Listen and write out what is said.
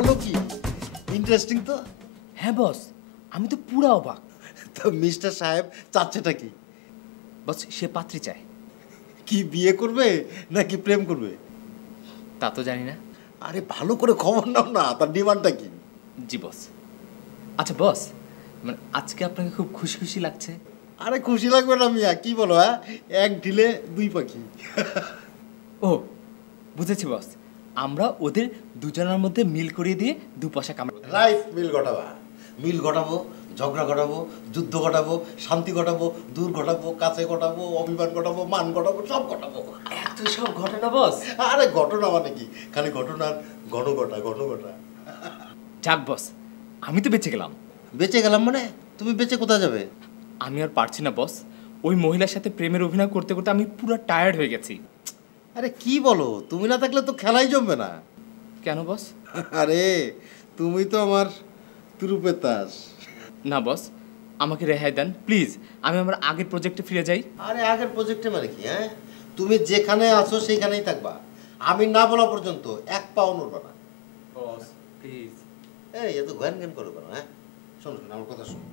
বলো কি, ইন্টারেস্টিং তো। হ্যাঁ বস, আমি তো পুরো অবাক। তো মিস্টার সাহেব চাচ্ছেটা কি? বস সে পাত্রী চায়। কি বিয়ে করবে নাকি প্রেম করবে? তা তো জানি না। আরে ভালো করে খবর নাও না, তার ডিমান্ডটা কি? জি বস। আচ্ছা বস, মানে আজকে আপনাকে খুব খুশি খুশি লাগছে। আরে খুশি লাগবে না মিয়া, কি বলো? হ্যাঁ, এক ঢিলে দুই পাখি। ও বুঝেছি বস, আমরা ওদের দুজনের মধ্যে মিল করিয়ে দিয়ে দু পয়সা কামাবো। রাইট, মিল ঘটাবা। মিল ঘটাবো, ঝগড়া ঘটাবো, যুদ্ধ ঘটাবো, শান্তি ঘটাবো, দূর ঘটাবো, কাছে ঘটাবো, অভিমান ঘটাবো, মান ঘটাবো, সব ঘটাবো। এত সব ঘটনা বস? আরে ঘটনা মানে কি, খালি ঘটনার ঘন ঘটা ঘন ঘটা। যাক বস, আমি তো বেঁচে গেলাম। বেঁচে গেলাম মানে? তুমি বেঁচে কোথায় যাবে? আমি আর পারছি না বস, ওই মহিলার সাথে প্রেমের অভিনয় করতে করতে আমি পুরো টায়ার্ড হয়ে গেছি। আরে কি বলো, তুমি না থাকলে তো খেলাই জমবে না। কেন বস? আরে তুমি তো আমার তুরুপের তাস। না বস, আমাকে রেহাই দেন প্লিজ, আমি আমার আগের প্রজেক্টে ফিরে যাই। আরে আগের প্রজেক্টে মানে কি? হ্যাঁ, তুমি যেখানে আছো সেইখানেই থাকবা, আমি না বলা পর্যন্ত এক পাও নড়বা না। বস প্লিজ। এই এত জ্ঞান জ্ঞান করো কেন? হ্যাঁ, শোনো শোনো, আমার কথা শোনো।